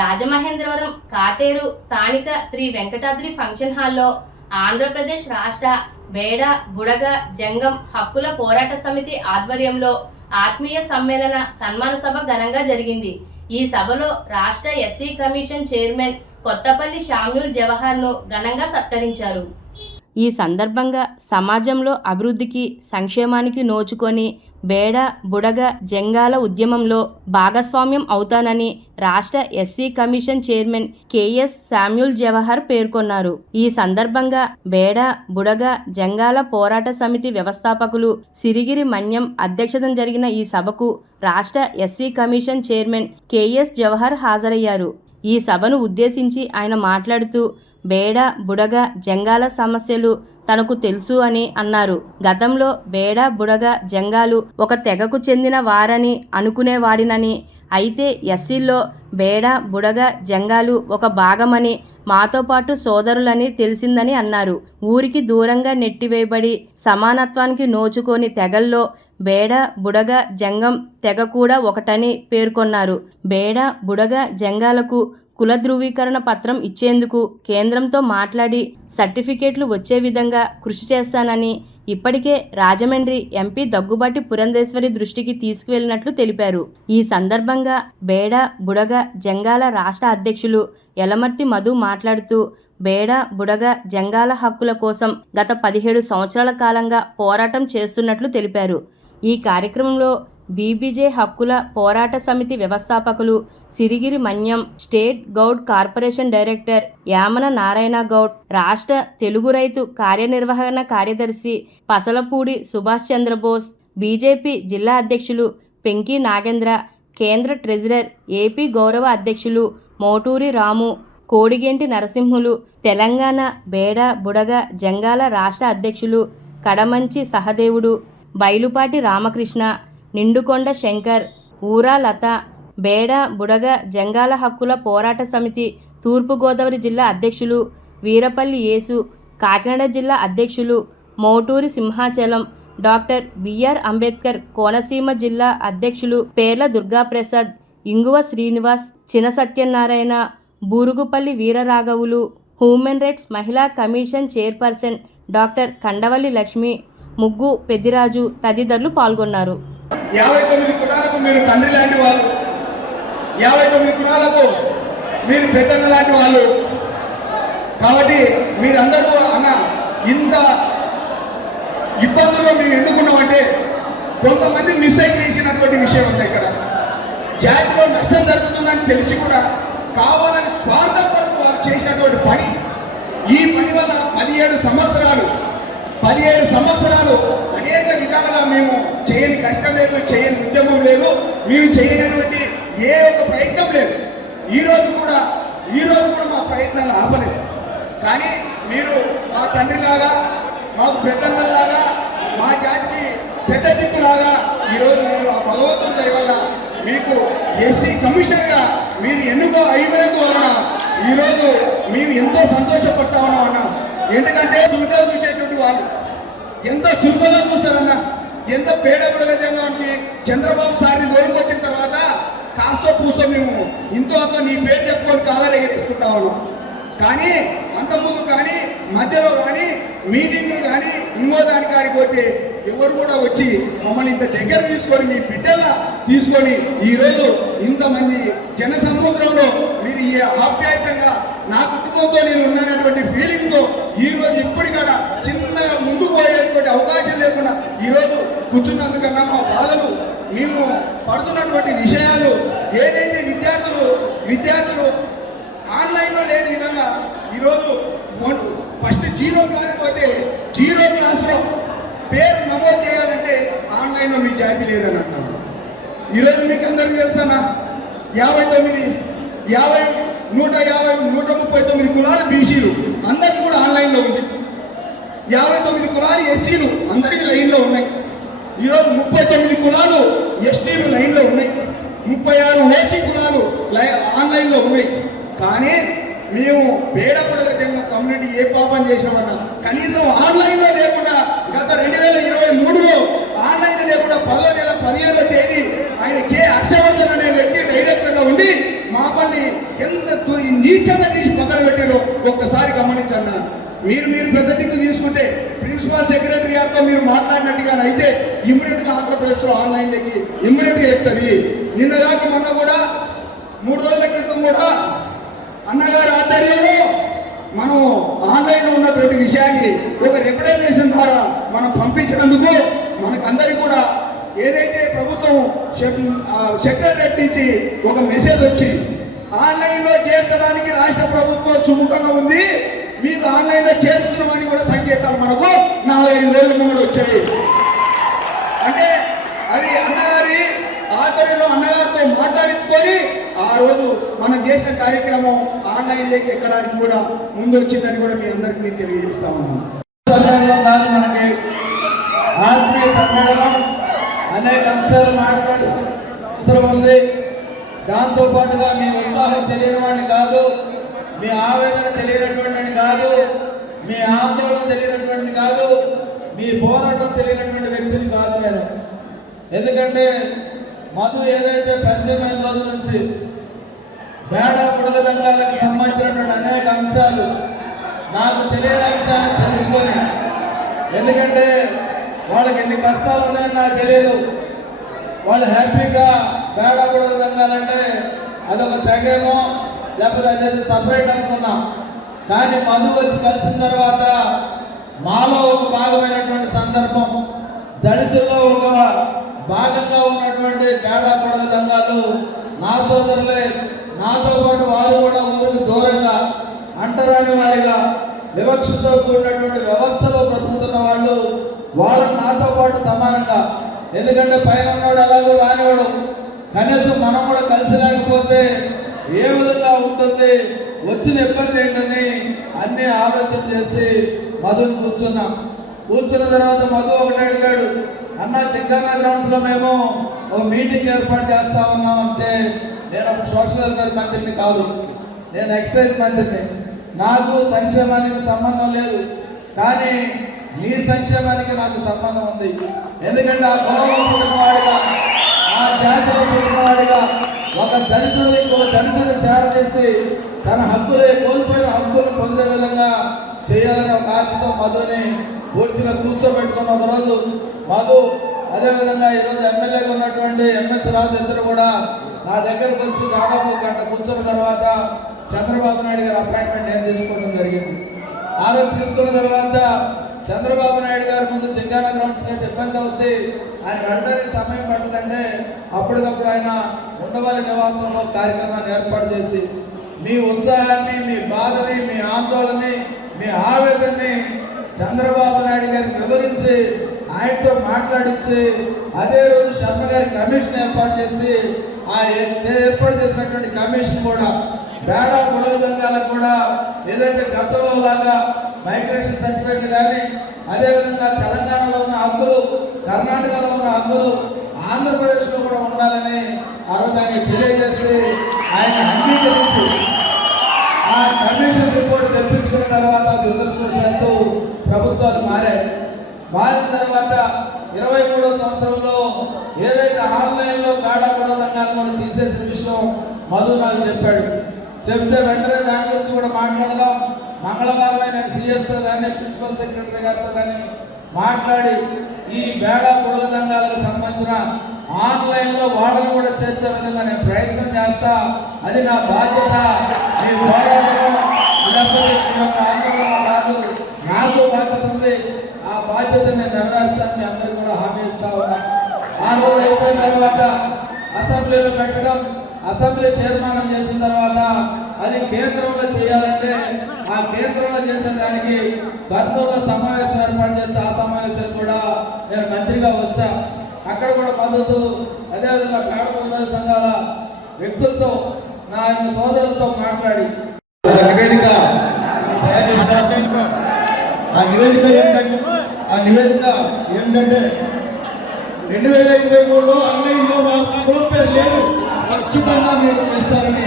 రాజమహేంద్రవరం కాతేరు స్థానిక శ్రీ వెంకటాద్రి ఫంక్షన్ హాల్లో ఆంధ్రప్రదేశ్ రాష్ట్ర బేడ బుడగ జంగం హక్కుల పోరాట సమితి ఆధ్వర్యంలో ఆత్మీయ సమ్మేళన సన్మాన సభ ఘనంగా జరిగింది. ఈ సభలో రాష్ట్ర SC commission chairman Kothapalli Samuel జవహర్ను ఘనంగా సత్కరించారు. ఈ సందర్భంగా సమాజంలో అభివృద్ధికి సంక్షేమానికి నోచుకొని బేడ బుడగ జంగాల ఉద్యమంలో భాగస్వామ్యం అవుతానని రాష్ట్ర SC commission chairman K S Samuel Jawahar పేర్కొన్నారు. ఈ సందర్భంగా బేడ బుడగ జంగాల పోరాట సమితి వ్యవస్థాపకులు సిరిగిరి మన్యం అధ్యక్షతన జరిగిన ఈ సభకు రాష్ట్ర SC commission chairman K S Jawahar హాజరయ్యారు. ఈ సభను ఉద్దేశించి ఆయన మాట్లాడుతూ బేడ బుడగ జంగాల సమస్యలు తనకు తెలుసు అని అన్నారు. గతంలో బేడ బుడగ జంగాలు ఒక తెగకు చెందిన వారని అనుకునేవాడినని, అయితే ఎస్సీల్లో బేడ బుడగ జంగాలు ఒక భాగమని, మాతో పాటు సోదరులని తెలిసిందని అన్నారు. ఊరికి దూరంగా నెట్టివేయబడి సమానత్వానికి నోచుకొని తెగల్లో బేడ బుడగ జంగం తెగ కూడా ఒకటని పేర్కొన్నారు. బేడ బుడగ జంగాలకు కుల ధృవీకరణ పత్రం ఇచ్చేందుకు కేంద్రంతో మాట్లాడి సర్టిఫికేట్లు వచ్చే విధంగా కృషి చేస్తానని ఇప్పటికే రాజమండ్రి ఎంపీ దగ్గుబాటి పురంధేశ్వరి దృష్టికి తీసుకువెళ్లినట్లు తెలిపారు. ఈ సందర్భంగా బేడ బుడగ జంగాల రాష్ట్ర అధ్యక్షులు యలమర్తి మధు మాట్లాడుతూ బేడ బుడగ జంగాల హక్కుల కోసం గత 17 సంవత్సరాల కాలంగా పోరాటం చేస్తున్నట్లు తెలిపారు. ఈ కార్యక్రమంలో బీబీజే హక్కుల పోరాట సమితి వ్యవస్థాపకులు Sirigiri Manyam, state Goud corporation director Yamana Narayana Goud, రాష్ట్ర తెలుగు రైతు కార్యనిర్వహణ కార్యదర్శి పసలపూడి సుభాష్ చంద్రబోస్, బీజేపీ జిల్లా అధ్యక్షులు పెంకి నాగేంద్ర, కేంద్ర ట్రెజరర్ ఏపీ గౌరవ అధ్యక్షులు మోటూరి రాము, కోడిగెంటి నరసింహులు, తెలంగాణ బేడ బుడగ జంగాల రాష్ట్ర అధ్యక్షులు కడమంచి సహదేవుడు, బైలుపాటి రామకృష్ణ, నిండుకొండ శంకర్, ఊరా లత, బేడ బుడగ జంగాల హక్కుల పోరాట సమితి తూర్పుగోదావరి జిల్లా అధ్యక్షులు వీరపల్లి యేసు, కాకినాడ జిల్లా అధ్యక్షులు మోటూరి సింహాచలం, డాక్టర్ బిఆర్ అంబేద్కర్ కోనసీమ జిల్లా అధ్యక్షులు పేర్ల దుర్గాప్రసాద్, ఇంగువ శ్రీనివాస్, చిన సత్యనారాయణ, బూరుగుపల్లి వీరరాఘవులు, హ్యూమన్ రైట్స్ మహిళా commission chairperson doctor Kandavalli Lakshmi, ముగ్గు పెద్దిరాజు తదితరులు పాల్గొన్నారు. 59 కులాలకు మీరు తండ్రి లాంటి వాళ్ళు, 59 కులాలకు మీరు పెద్దన్న లాంటి వాళ్ళు. కాబట్టి మీరందరూ అన్న ఇంత ఇబ్బందుల్లో మేము ఎందుకున్నామంటే కొంతమంది మిస్ అయి చేసినటువంటి విషయం ఉంది. ఇక్కడ జాతిలో నష్టం జరుగుతుందని తెలిసి కూడా కావాలని స్వార్థం కొరకు వారు చేసినటువంటి పని. ఈ పని వల్ల 17 సంవత్సరాలు అనేక విధాలుగా మేము చేయని కష్టం లేదు, చేయని ఉద్యమం లేదు, మేము చేయనటువంటి ఏ ఒక్క ప్రయత్నం లేదు. ఈరోజు కూడా మా ప్రయత్నాలు ఆపలేదు. కానీ మీరు మా తండ్రిలాగా, మాకు పెద్దన్నలాగా, మా జాతికి పెద్ద దిక్కులాగా ఈరోజు మీరు ఆ భగవంతుడి దయ వల్ల మీకు ఎస్సీ కమిషనర్గా మీరు ఎన్నుకో అయినందువలన ఈరోజు మేము ఎంతో సంతోషపడతా ఉన్నాం అన్న. ఎందుకంటే చురుగ్గా చూసేటువంటి వాళ్ళు ఎంతో చురుకుగా చూస్తారన్న. ఎంత పేడబడగజంగానికి చంద్రబాబు సార్ని దూరంకొచ్చిన తర్వాత కాస్తో పూస్తో మేము ఇంతో అంత నీ పేరు చెప్పుకొని కాలాలు ఎగరేసుకుంటా ఉన్నాం. కానీ అంతకుముందు కానీ మధ్యలో కానీ మీటింగ్లు కానీ ఇంకో దాని కాడికి పోతే ఎవరు కూడా వచ్చి మమ్మల్ని ఇంత దగ్గర తీసుకొని మీ బిడ్డల్లా తీసుకొని ఈరోజు ఇంతమంది జన సముద్రంలో మీరు ఈ ఆప్యాయతంగా నా కుటుంబంతో నేను ఉన్నటువంటి ఫీలింగ్తో ఈరోజు ఇప్పటికడా చిన్నగా ముందుకు పోయేటువంటి అవకాశం లేకుండా ఈరోజు కూర్చున్నందుకన్నా మా బాధలు, మేము పడుతున్నటువంటి విషయాలు ఏదైతే విద్యార్థులు ఆన్లైన్లో లేని విధంగా ఈరోజు ఫస్ట్ 0 క్లాస్ పోతే 0 క్లాస్లో పేరు నమోదు చేయాలంటే ఆన్లైన్లో మీ జాతి లేదని అంటారు. ఈరోజు మీకు అందరికీ తెలుసన్నా 139 కులాలు బీసీలు అందరికీ కూడా ఆన్లైన్లో ఉంది. 59 కులాలు ఎస్సీలు అందరికీ లైన్లో ఉన్నాయి. ఈరోజు 39 కులాలు ఎస్టీలు లైన్లో ఉన్నాయి. 36 ఓసీ కులాలు ఆన్లైన్లో ఉన్నాయి. కానీ మేము బేడబుడగ జంగ కమ్యూనిటీ ఏ పాపం చేసామన్నా కనీసం ఆన్లైన్లో లేకుండా గత 2023లో ఆన్లైన్లో లేకుండా 10వ నెల 15వ తేదీ ఆయన కె హర్షవర్ధన్ అనే వ్యక్తి డైరెక్టర్గా ఉండి మమ్మల్ని ఎంత నీచంగా తీసి పక్కన పెట్టారో ఒక్కసారి గమనించండి. మీరు పెద్ద దిక్కు తీసుకుంటే ప్రిన్సిపల్ సెక్రటరీ గారితో మీరు మాట్లాడినట్టుగా అయితే ఇమ్మీడియట్గా ఆంధ్రప్రదేశ్లో ఆన్లైన్లోకి ఇమ్మీడియట్గా ఎక్కుతుంది. నిన్నగాక మొన్న కూడా 3 రోజుల క్రితం కూడా అన్నగారి ఆధ్వర్యంలో మనం ఆన్లైన్లో ఉన్నటువంటి విషయాన్ని ఒక రిప్రజెంటేషన్ ద్వారా మనం పంపించినందుకు మనకందరికీ కూడా ఏదైతే ప్రభుత్వం సెక్రటరేట్ నుంచి ఒక మెసేజ్ వచ్చి ఆన్లైన్లో చేర్చడానికి రాష్ట్ర ప్రభుత్వం సుముఖంగా ఉంది, మీకు ఆన్లైన్లో చేరుస్తున్నామని కూడా సంకేతాలు మనకు 4-5 రోజుల ముందు వచ్చాయి. అంటే అది అన్నగారి ఆధ్వర్యంలో అన్నగారితో మాట్లాడించుకొని ఆ రోజు మనం చేసిన కార్యక్రమం ఆన్లైన్లోకి ఎక్కడానికి కూడా ముందు వచ్చిందని కూడా మీ అందరికీ నేను తెలియజేస్తా ఉన్నాను. సమ్మేళనం కాదు, మనకి ఆత్మీయ సమ్మేళనం అనేక అంశాలు మాట్లాడే అవసరం ఉంది. దాంతోపాటుగా మీ ఉత్సాహం తెలియని వాడిని కాదు, మీ ఆవేదన తెలియనటువంటి కాదు, మీ ఆందోళన తెలియనటువంటి కాదు, మీ పోరాటం తెలియనటువంటి వ్యక్తిని కాదు నేను. ఎందుకంటే మధు ఏదైతే పరిచయమైన రోజు నుంచి బేడ బుడగ దంగాలకు సంబంధించినటువంటి అనేక అంశాలు నాకు తెలియని అంశాన్ని తెలుసుకొని, ఎందుకంటే వాళ్ళకి ఎన్ని కష్టాలు ఉన్నాయని నాకు తెలియదు. వాళ్ళు హ్యాపీగా బేడ బుడగ దంగాలంటే అదొక తెగేమో లేకపోతే అదైతే సపరేట్ అనుకున్నాం. కానీ మధు వచ్చి కలిసిన తర్వాత మాలో ఒక భాగమైనటువంటి సందర్భం, దళితుల్లో ఒక భాగంగా ఉన్నటువంటి బేడ బుడగ దంగాలు నా సోదరులే, నాతో పాటు వారు కూడా ఊరికి దూరంగా అంటరాని వారిగా వివక్షతో కూడినటువంటి వ్యవస్థలో బ్రతుకుతున్న వాళ్ళు, వాళ్ళని నాతో పాటు సమానంగా, ఎందుకంటే పైన ఉన్నాడు అలాగో రానివాడు, కనీసం మనం కూడా కలిసి లేకపోతే ఏ విధంగా ఉంటుంది, వచ్చిన ఇబ్బంది ఏంటని అన్నీ ఆలోచన చేసి మధుని కూర్చున్న తర్వాత మధు ఒకటి అడిగాడు, అన్న జింకానా గ్రౌండ్స్లో మేము ఒక మీటింగ్ ఏర్పాటు చేస్తా ఉన్నామంటే, నేను అప్పుడు సోషల్ వెల్ఫేర్ మంత్రిని కాదు, నేను ఎక్సైజ్ మంత్రిని, నాకు సంక్షేమానికి సంబంధం లేదు, కానీ నీ సంక్షేమానికి నాకు సంబంధం ఉంది. ఎందుకంటే ఆ కులంలో పుట్టినవాడిగా, ఆ జాతిలో పుట్టినవాడిగా ఒక దళితుడిని చేరచేసి తన కోల్పోయిన హక్కులు పొందే విధంగా చేయాలని ఒక ఆశతో మధుని పూర్తిగా కూర్చోబెట్టుకున్న ఒకరోజు మధు, అదేవిధంగా ఈరోజు ఎమ్మెల్యేగా ఉన్నటువంటి ఎంఎస్ రాజు ఇద్దరు కూడా నా దగ్గరకు వచ్చి దాదాపు గంట కూర్చున్న తర్వాత చంద్రబాబు నాయుడు గారు అపాయింట్మెంట్ నేను తీసుకోవడం జరిగింది. ఆ రోజు తీసుకున్న తర్వాత చంద్రబాబు నాయుడు గారి ముందు జింకానా గ్రౌండ్స్ అయితే ఇబ్బంది అవుతుంది, ఆయన వెంటనే సమయం పట్టదంటే అప్పటికప్పుడు ఆయన ఉండవల్లి నివాసంలో కార్యక్రమాన్ని ఏర్పాటు చేసి మీ ఉత్సాహాన్ని, మీ బాధని, మీ ఆందోళనని, మీ ఆవేదనని చంద్రబాబు నాయుడు గారికి వివరించి ఆయనతో మాట్లాడించి అదే రోజు శర్మ గారి కమిషన్ ఏర్పాటు చేసి ఆ ఏర్పాటు చేసినటువంటి కమిషన్ కూడా బేడ బుడగ దంగాలకు కూడా ఏదైతే గతంలో లాగా మైగ్రేషన్ సర్టిఫికేట్లు కానీ, అదేవిధంగా తెలంగాణలో ఉన్న హక్కులు, కర్ణాటకలో ఉన్న హక్కులు ఆంధ్రప్రదేశ్లో కూడా ఉండాలని ఆ రోజు ఆయన తెలియజేసి ఆయన అంగీకరించి ఆ కమిషన్ రిపోర్ట్ తెప్పించుకున్న తర్వాత దురదృష్టవశాత్తు ప్రభుత్వాలు మారిన తర్వాత 23వ సంవత్సరంలో ఏదైతే ఆన్లైన్లో బేడ బుడగ దంగాలు కూడా తీసేసిన విషయం మధు నాకు చెప్పాడు. చెప్తే వెంటనే దాని గురించి కూడా మాట్లాడదాం, మంగళవారం నేను సిఎస్తో కానీ ప్రిన్సిపల్ సెక్రటరీ గారితో కానీ మాట్లాడి ఈ బేడ బుడగ దంగాలకు సంబంధించిన ఆన్లైన్లో వాళ్ళని కూడా చేర్చే విధంగా నేను ప్రయత్నం చేస్తా. అది నా బాధ్యత. మీ పోరాటం ఆందోళన కాదు, నాకు బాధ్యత ఉంది. ఆ బాధ్యత నేను నెరవేర్స్తాను, మీ అందరికీ కూడా హామీ ఇస్తా ఉన్నా. ఆ రోజు అయిపోయిన తర్వాత అసెంబ్లీలో పెట్టడం, అసెంబ్లీ తీర్మానం చేసిన తర్వాత అది కేంద్రంలో చేయాలంటే ఆ కేంద్రంలో చేసేదానికి కర్నూలులో సమావేశం ఏర్పాటు చేస్తే ఆ సమావేశం కూడా నేను మంత్రిగా వచ్చా. అక్కడ కూడా మద్దతు, అదేవిధంగా పేడ బుడగ సంఘాల వ్యక్తులతో నా సోదరులతో మాట్లాడి నివేదిక ఏంటంటే 2023లో ఆన్లైన్లో మా కులం పేరు లేదు, ఖచ్చితంగా మీరు చేస్తారని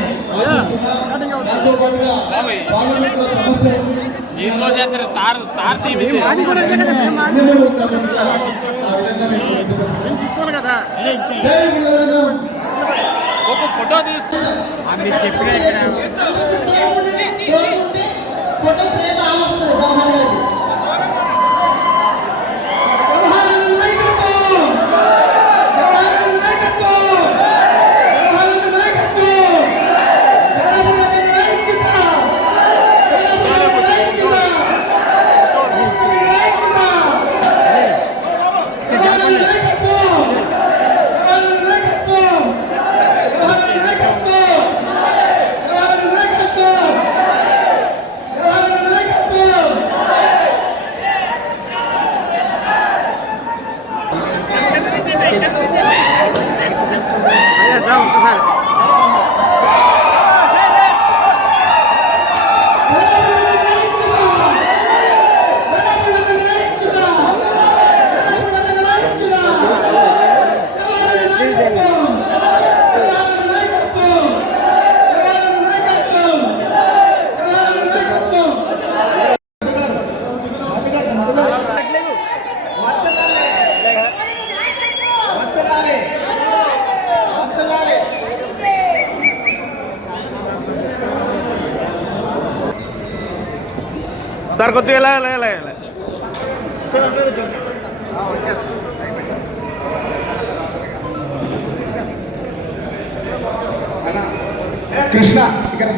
దాంతో పాటుగా పార్లమెంట్లో సమస్య తీసుకోవాలి కదా. ఒక ఫోటో తీసుకో మీరు చెప్పిన ఫోటో ఫ్రేమ్ ఆవస్తుంది జవహర్ గారు సార్ కొద్దిగా ఎలా ఎలా ఎలా ఎలా కృష్ణ ఇక్కడ